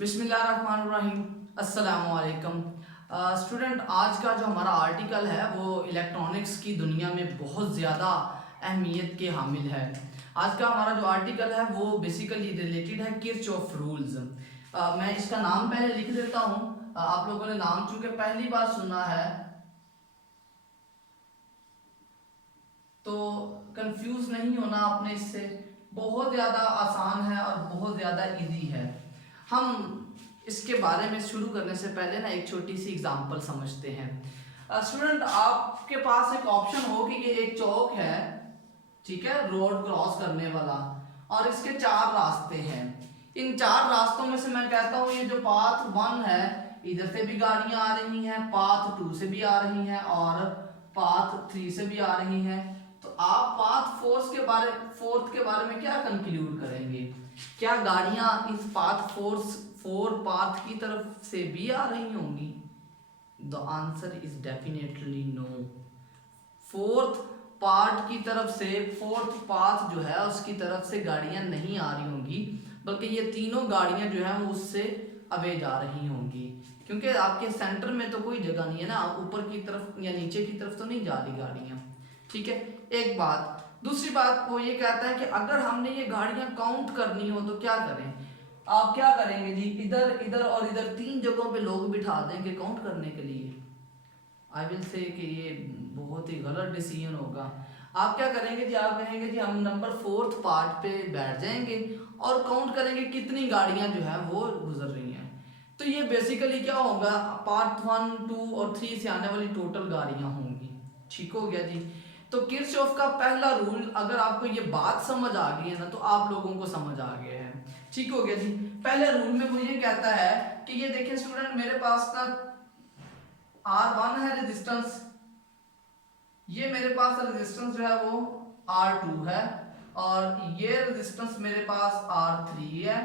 बिस्मिल्लाहिर्रहमानिर्रहीम। अस्सलामु अलैकुम। स्टूडेंट, आज का जो हमारा आर्टिकल है वो इलेक्ट्रॉनिक्स की दुनिया में बहुत ज़्यादा अहमियत के हामिल है। आज का हमारा जो आर्टिकल है वो बेसिकली रिलेटेड है किरचॉफ रूल्स। मैं इसका नाम पहले लिख देता हूँ। आप लोगों ने नाम चूंकि पहली बार सुना है तो कंफ्यूज नहीं होना आपने इससे। बहुत ज़्यादा आसान है और बहुत ज़्यादा इजी है। हम इसके बारे में शुरू करने से पहले ना एक छोटी सी एग्जांपल समझते हैं। स्टूडेंट, आपके पास एक ऑप्शन हो कि ये एक चौक है, ठीक है, रोड क्रॉस करने वाला, और इसके चार रास्ते हैं। इन चार रास्तों में से मैं कहता हूँ ये जो पाथ 1 है, इधर से भी गाड़ियां आ रही हैं, पाथ 2 से भी आ रही हैं और पाथ 3 से भी आ रही हैं। तो आप पाथ फोर्थ के बारे में क्या कंक्लूड करेंगे? क्या गाड़ियां इस पाथ फोर पाथ की तरफ से भी आ रही होंगी? The answer is definitely no. Fourth part की तरफ से, फोर्थ पाथ जो है उसकी तरफ से गाड़ियां नहीं आ रही होंगी, बल्कि ये तीनों गाड़ियां जो है वो उससे अवे जा रही होंगी, क्योंकि आपके सेंटर में तो कोई जगह नहीं है ना, ऊपर की तरफ या नीचे की तरफ तो नहीं जा रही गाड़ियां। ठीक है, एक बात। दूसरी बात वो ये कहता है कि अगर हमने ये गाड़ियां काउंट करनी हो तो क्या करें? आप क्या करेंगे जी? इधर इधर और इधर तीन जगहों पे लोग बिठा देंगे काउंट करने के लिए। आई विल से कि ये बहुत ही गलत डिसीजन होगा। आप क्या करेंगे जी? आप कहेंगे जी हम नंबर फोर्थ पार्ट पे बैठ जाएंगे और काउंट करेंगे कितनी गाड़ियां जो है वो गुजर रही हैं। तो ये बेसिकली क्या होगा, पार्ट 1, 2 और 3 से आने वाली टोटल गाड़ियां होंगी। ठीक हो गया जी। तो किरचॉफ का पहला रूल, अगर आपको ये बात समझ आ गई है ना, तो आप लोगों को समझ आ गया है। ठीक हो गया जी। पहले रूल में वो ये कहता है कि ये देखिए स्टूडेंट, मेरे पास ना R1 है रेजिस्टेंस, ये मेरे पास रेजिस्टेंस जो है वो R2 है, और ये रेजिस्टेंस मेरे पास R3 है,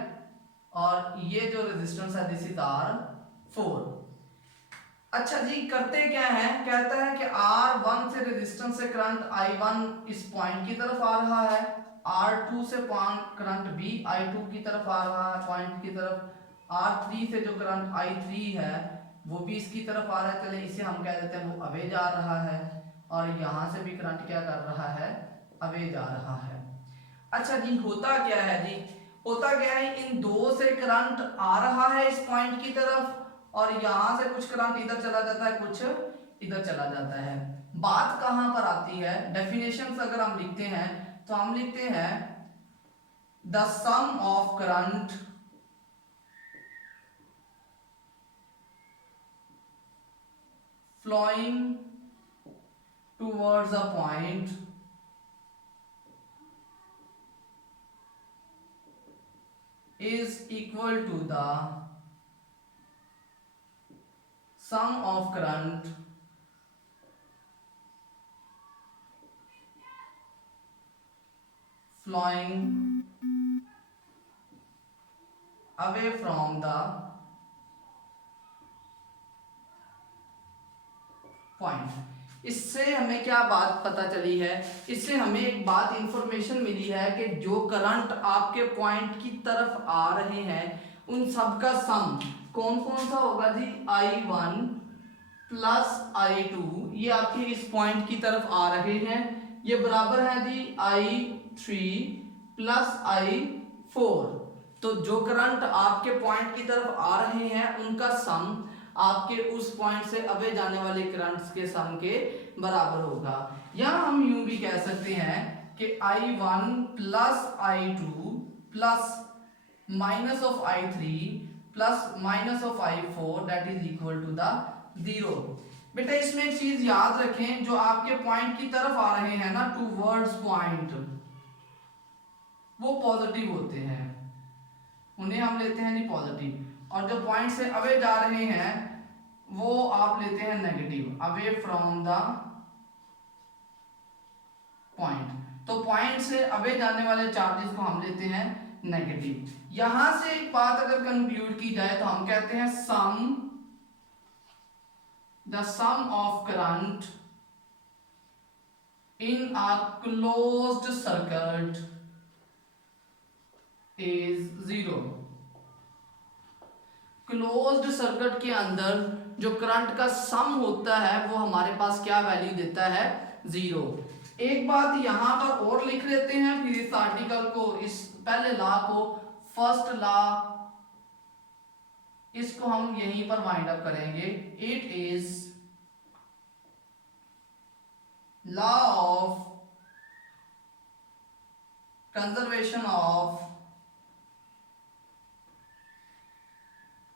और ये जो रेजिस्टेंस है दिस इज R4। अच्छा जी, करते क्या है? कहता है कि R1 से रेजिस्टेंस से करंट I1 इस पॉइंट की तरफ आ रहा है, R2 से करंट भी I2 की तरफ आ रहा है पॉइंट की तरफ, R3 से जो करंट I3 है वो भी इसकी तरफ आ रहा है, चले इसे हम कह देते हैं वो अवे जा रहा है, और यहां से भी करंट क्या कर रहा है? अवे जा रहा है। अच्छा जी, होता क्या है जी? होता क्या है, इन दो से करंट आ रहा है इस पॉइंट की तरफ, और यहां से कुछ करंट इधर चला जाता है, कुछ इधर चला जाता है। बात कहां पर आती है? डेफिनेशन अगर हम लिखते हैं तो हम लिखते हैं the sum of current flowing towards a point is equal to the sum of current flowing away from the point. इससे हमें क्या बात पता चली है? इससे हमें एक बात इंफॉर्मेशन मिली है कि जो करंट आपके पॉइंट की तरफ आ रहे हैं उन सब का सम कौन कौन सा होगा जी? I1 प्लस I2, ये आपके इस पॉइंट की तरफ आ रहे हैं, ये बराबर है जी I3 प्लस I4। तो जो करंट आपके पॉइंट की तरफ आ रहे हैं उनका सम आपके उस पॉइंट से अवे जाने वाले करंट्स के सम के बराबर होगा। या हम यूं भी कह सकते हैं कि I1 plus I2 plus minus of I3 plus minus of I4 that is equal to the 0। बेटा इसमें एक चीज याद रखें, जो आपके पॉइंट की तरफ आ रहे हैं ना, टूवर्ड्स पॉइंट, वो पॉजिटिव होते हैं, उन्हें हम लेते हैं नहीं पॉजिटिव, और जो पॉइंट से अवे जा रहे हैं वो आप लेते हैं negative, away from the point. तो पॉइंट से अवे जाने वाले चार्जेस को हम लेते हैं नेगेटिव। यहां से एक बात अगर कंक्लूड की जाए तो हम कहते हैं the sum of current in a closed circuit is 0। Closed circuit के अंदर जो करंट का सम होता है वो हमारे पास क्या वैल्यू देता है, 0। एक बात यहां पर और लिख लेते हैं, फिर इस आर्टिकल को, इस पहले लॉ को, फर्स्ट लॉ, इसको हम यहीं पर वाइंड अप करेंगे। It is law of conservation of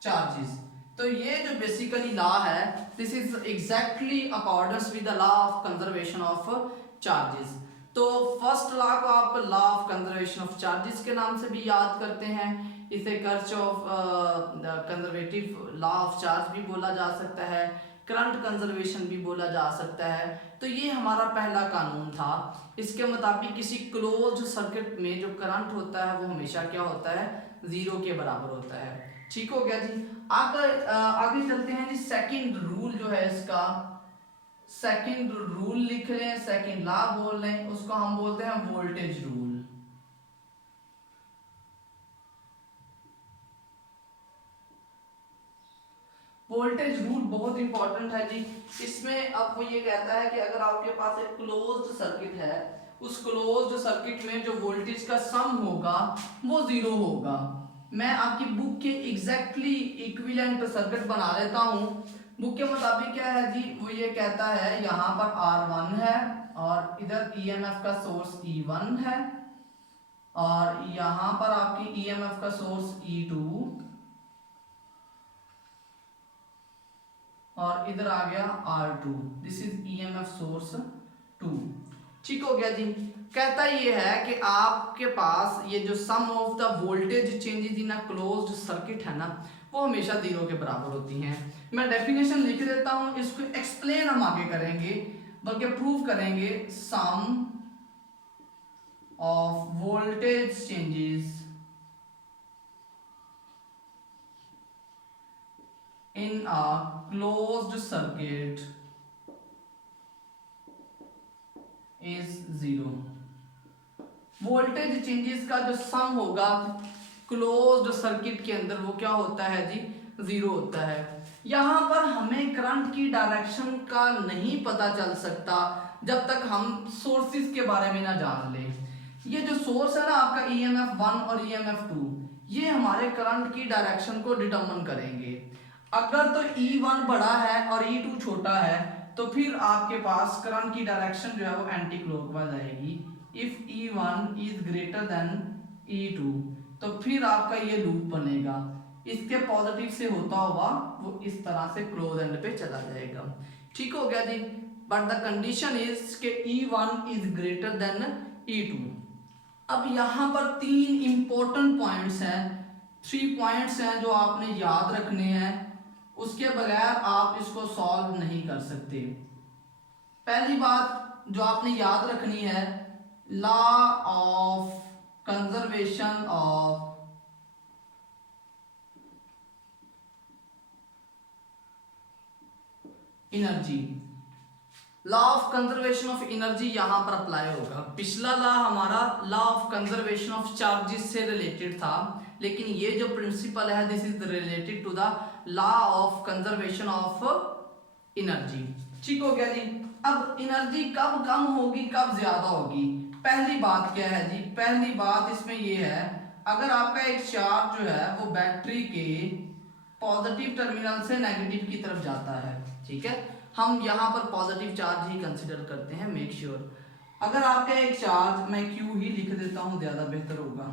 charges. तो ये जो बेसिकली लॉ है, this is exactly accordance with the law of conservation of charges. तो फर्स्ट लॉ को आप law of conservation of charges के नाम से भी याद करते हैं। इसे Kirchhoff conservative law of charge भी बोला जा सकता है, करंट कंजर्वेशन भी बोला जा सकता है। तो ये हमारा पहला कानून था। इसके मुताबिक किसी क्लोज्ड सर्किट में जो करंट होता है वो हमेशा क्या होता है, 0 के बराबर होता है। ठीक हो गया जी। आगे चलते हैं जी। सेकंड रूल जो है इसका, सेकंड रूल लिख रहे हैं, सेकंड लॉ बोल रहे हैं, उसको हम बोलते हैं वोल्टेज रूल। वोल्टेज रूल बहुत इंपॉर्टेंट है जी। इसमें अब वो ये कहता है कि अगर आपके पास एक क्लोज्ड सर्किट है, उस क्लोज्ड सर्किट में जो वोल्टेज का सम होगा वो 0 होगा। मैं आपकी बुक के एग्जैक्टली इक्विवेलेंट सर्किट बना लेता हूँ। बुक के मुताबिक क्या है जी, वो ये कहता है यहाँ पर R1 है और इधर EMF का सोर्स E1 है और यहाँ पर आपकी EMF का सोर्स E2 और इधर आ गया R2। This is EMF source 2। ठीक हो गया जी। कहता ये है कि आपके पास ये जो sum of the voltage changes in a closed circuit है ना, वो हमेशा 0 के बराबर होती हैं। मैं डेफिनेशन लिख देता हूं, इसको एक्सप्लेन हम आगे करेंगे, बल्कि प्रूव करेंगे। Sum of voltage changes in a closed circuit is 0। Voltage changes का जो सम होगा क्लोज्ड सर्किट के अंदर वो क्या होता है जी, 0 होता है। यहां पर हमें करंट की डायरेक्शन का नहीं पता चल सकता जब तक हम सोर्सेज के बारे में ना जान लें। ये जो सोर्स है ना आपका EMF 1 और EMF 2, ये हमारे करंट की डायरेक्शन को डिटरमिन करेंगे। अगर तो E1 बड़ा है और E2 छोटा है तो फिर आपके पास करंट की डायरेक्शन जो है वो एंटी क्लॉकवाइज आएगी। If E1 is greater than E2 तो फिर आपका ये लूप बनेगा, इसके पॉजिटिव से होता हुआ वो इस तरह से क्लोज एंड पे चला जाएगा। ठीक हो गया जी। बट द कंडीशन इज के E1 is greater than E2। अब यहाँ पर 3 इंपॉर्टेंट पॉइंट्स हैं, 3 पॉइंट्स हैं जो आपने याद रखने हैं, उसके बगैर आप इसको सॉल्व नहीं कर सकते। पहली बात जो आपने याद रखनी है, law of conservation of energy. Law of conservation of energy यहां पर अप्लाई होगा। पिछला लॉ हमारा law of conservation of charges से रिलेटेड था, लेकिन ये जो प्रिंसिपल है this is related to the law of conservation of energy. ठीक हो गया जी। अब एनर्जी कब कम होगी कब ज्यादा होगी, पहली बात क्या है जी, पहली बात इसमें ये है, अगर आपका एक चार्ज जो है वो बैटरी के पॉजिटिव टर्मिनल से नेगेटिव की तरफ जाता है, ठीक है, हम यहाँ पर पॉजिटिव चार्ज ही कंसिडर करते हैं, मेक श्योर। अगर आपका एक चार्ज, मैं Q ही लिख देता हूं ज्यादा बेहतर होगा।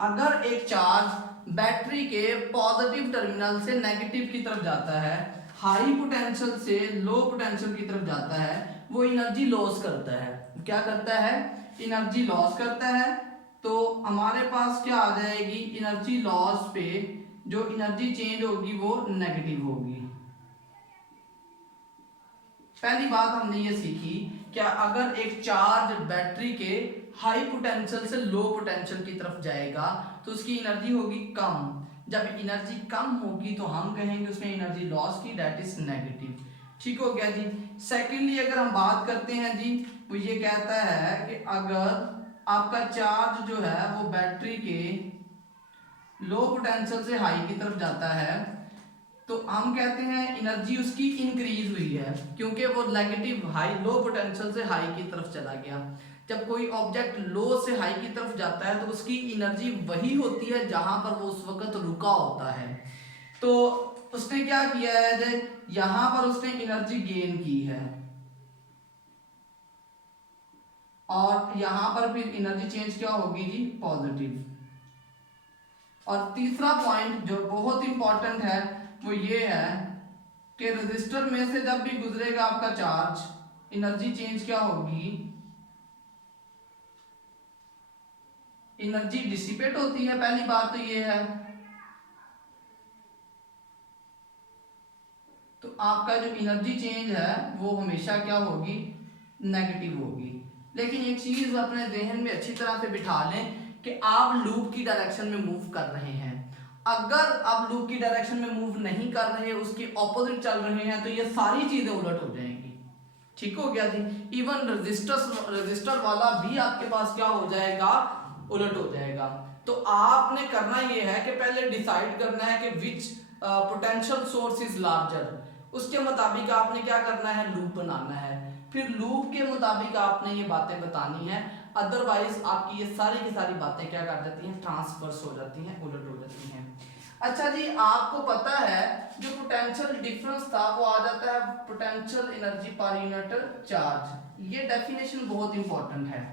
अगर एक चार्ज बैटरी के पॉजिटिव टर्मिनल से नेगेटिव की तरफ जाता है, हाई पोटेंशियल से लो पोटेंशियल की तरफ जाता है, वो एनर्जी लॉस करता है। क्या करता है, एनर्जी लॉस करता है। तो हमारे पास क्या आ जाएगी, एनर्जी लॉस पे जो एनर्जी चेंज होगी वो नेगेटिव होगी। पहली बात हमने ये सीखी, क्या अगर एक चार्ज बैटरी के हाई पोटेंशियल से लो पोटेंशियल की तरफ जाएगा तो उसकी एनर्जी होगी कम। जब एनर्जी कम होगी तो हम कहेंगे उसमें एनर्जी लॉस की, दैट इज नेगेटिव। ठीक हो गया जी। सेकेंडली अगर हम बात करते हैं जी, वो ये कहता है कि अगर आपका चार्ज जो है वो बैटरी के लो पोटेंशियल से हाई की तरफ जाता है तो हम कहते हैं एनर्जी उसकी इंक्रीज हुई है, क्योंकि वो नेगेटिव हाई लो पोटेंशियल से हाई की तरफ चला गया। जब कोई ऑब्जेक्ट लो से हाई की तरफ जाता है तो उसकी एनर्जी वही होती है जहां पर वो उस वक्त रुका होता है। तो उसने क्या किया है, जो यहां पर उसने एनर्जी गेन की है और यहां पर फिर एनर्जी चेंज क्या होगी जी, पॉजिटिव। और तीसरा पॉइंट जो बहुत इंपॉर्टेंट है वो ये है कि रजिस्टर में से जब भी गुजरेगा आपका चार्ज, एनर्जी चेंज क्या होगी, एनर्जी डिसिपेट होती है। पहली बात तो ये है। तो आपका जो एनर्जी चेंज है वो हमेशा क्या होगी, नेगेटिव होगी। लेकिन एक चीज अपने जहन में अच्छी तरह से बिठा लें कि आप लूप की डायरेक्शन में मूव कर रहे हैं। अगर आप लूप की डायरेक्शन में मूव नहीं कर रहे, उसके ऑपोजिट चल रहे हैं, तो ये सारी चीजें उलट हो जाएंगी। ठीक हो गया जी। इवन रजिस्टर वाला भी आपके पास क्या हो जाएगा, उलट हो जाएगा। तो आपने करना ये है कि पहले डिसाइड करना है कि विच पोटेंशियल सोर्स इज लार्जर। उसके मुताबिक आपने क्या करना है, लूप बनाना है। फिर लूप के मुताबिक आपने ये बातें बतानी है, अदरवाइज आपकी ये सारी की सारी बातें क्या कर जाती हैं, ट्रांसफर्स हो जाती हैं, उलट हो जाती हैं। अच्छा जी, आपको पता है जो पोटेंशियल डिफरेंस था वो आ जाता है potential energy per unit charge. ये डेफिनेशन बहुत इंपॉर्टेंट है।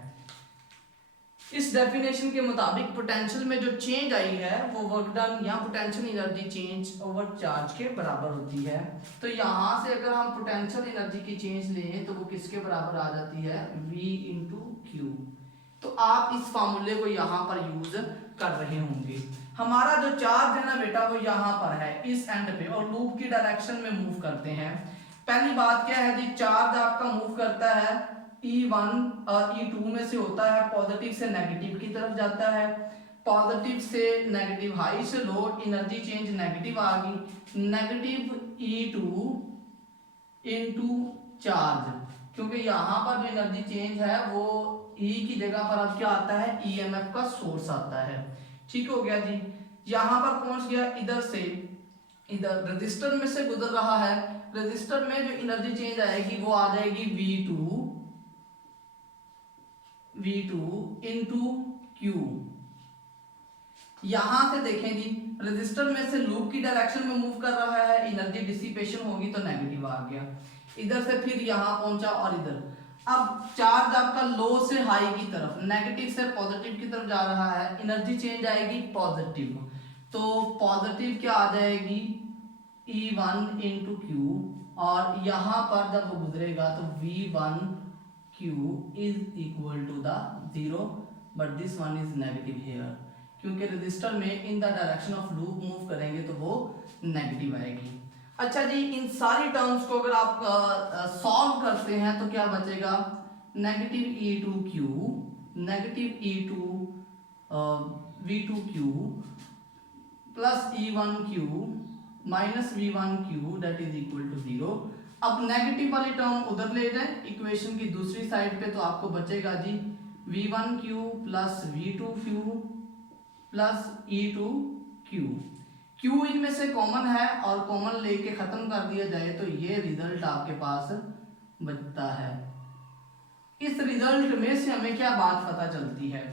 इस डेफिनेशन के मुताबिक पोटेंशियल में जो चेंज आई है वो वर्क डन या potential energy change over charge के बराबर होती है। तो यहाँ से अगर हम पोटेंशियल एनर्जी की चेंज लें तो वो किसके बराबर आ जाती है, V इंटू क्यू। तो आप इस फार्मूले को यहाँ पर यूज कर रहे होंगे। हमारा जो चार्ज है ना बेटा वो यहाँ पर है इस एंड पे, और लूप की डायरेक्शन में मूव करते हैं। पहली बात क्या है जी, चार्ज आपका मूव करता है E1 और E2 में से होता है पॉजिटिव से नेगेटिव की तरफ जाता है। पॉजिटिव से नेगेटिव, हाई से लो, एनर्जी चेंज नेगेटिव आ गई, नेगेटिव E2 इनटू चार्ज, क्योंकि यहाँ पर जो एनर्जी चेंज है वो E की जगह पर अब क्या आता है, EMF का सोर्स आता है। ठीक हो गया जी। यहाँ पर पहुंच गया, इधर से इधर रजिस्टर में से गुजर रहा है, रजिस्टर में जो एनर्जी चेंज आएगी वो आ जाएगी V2 इंटू क्यू। यहां से देखें जी, रजिस्टर में से लूप की डायरेक्शन में मूव कर रहा है, एनर्जी डिसिपेशन होगी तो नेगेटिव आ गया, इधर से फिर यहां पहुंचा और इधर। अब चार्ज आपका लो से हाई की तरफ, नेगेटिव से पॉजिटिव की तरफ जा रहा है, एनर्जी चेंज आएगी पॉजिटिव। तो पॉजिटिव क्या आ जाएगी, E1 इंटू क्यू, और यहां पर जब वो गुजरेगा तो V1 Q is equal to the 0, but this one is negative here, क्योंकि रजिस्टर में in the direction of loop move करेंगे तो वो नेगेटिव आएगी। अच्छा जी, इन सारी टर्म्स को अगर आप सॉल्व करते हैं तो क्या बचेगा, negative E2Q, negative V2Q plus E1Q minus V1Q that is equal to 0। अब नेगेटिव वाली टर्म उधर ले जाएं इक्वेशन की दूसरी साइड पे, तो आपको बचेगा जी V1Q plus V2Q plus E2Q। Q इनमें से कॉमन है और कॉमन लेके खत्म कर दिया जाए तो ये रिजल्ट आपके पास बचता है। इस रिजल्ट में से हमें क्या बात पता चलती है,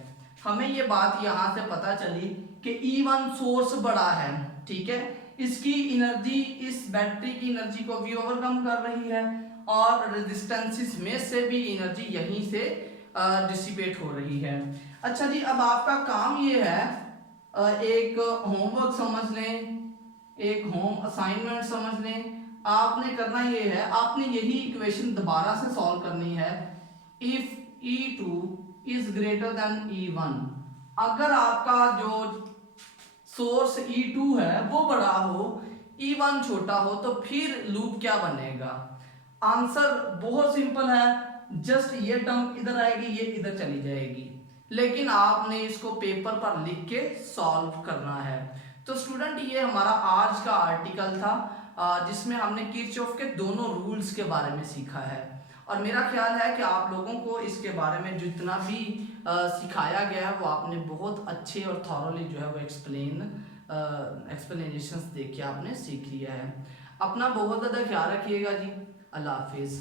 हमें ये बात यहाँ से पता चली कि E1 सोर्स बड़ा है, ठीक है, इसकी एनर्जी इस बैटरी की एनर्जी को भी ओवरकम कर रही है, और रेजिस्टेंसेस में से भी एनर्जी यहीं से डिसिपेट हो रही है। अच्छा जी, अब आपका काम ये है, एक होमवर्क समझ लें, एक होम असाइनमेंट समझ लें। आपने करना ये है, आपने यही इक्वेशन दोबारा से सॉल्व करनी है। If E2 is greater than E1, अगर आपका जो सोर्स E2 है वो बड़ा हो, E1 छोटा हो, तो फिर लूप क्या बनेगा। आंसर बहुत सिंपल है, जस्ट ये टर्म इधर आएगी, ये इधर चली जाएगी, लेकिन आपने इसको पेपर पर लिख के सॉल्व करना है। तो स्टूडेंट, ये हमारा आज का आर्टिकल था जिसमें हमने किरचॉफ के दोनों रूल्स के बारे में सीखा है, और मेरा ख्याल है कि आप लोगों को इसके बारे में जितना भी सिखाया गया है वो आपने बहुत अच्छे और थॉरली जो है वो एक्सप्लेनेशंस देख के आपने सीख लिया है। अपना बहुत ज़्यादा ख्याल रखिएगा जी। अल्लाह हाफिज़।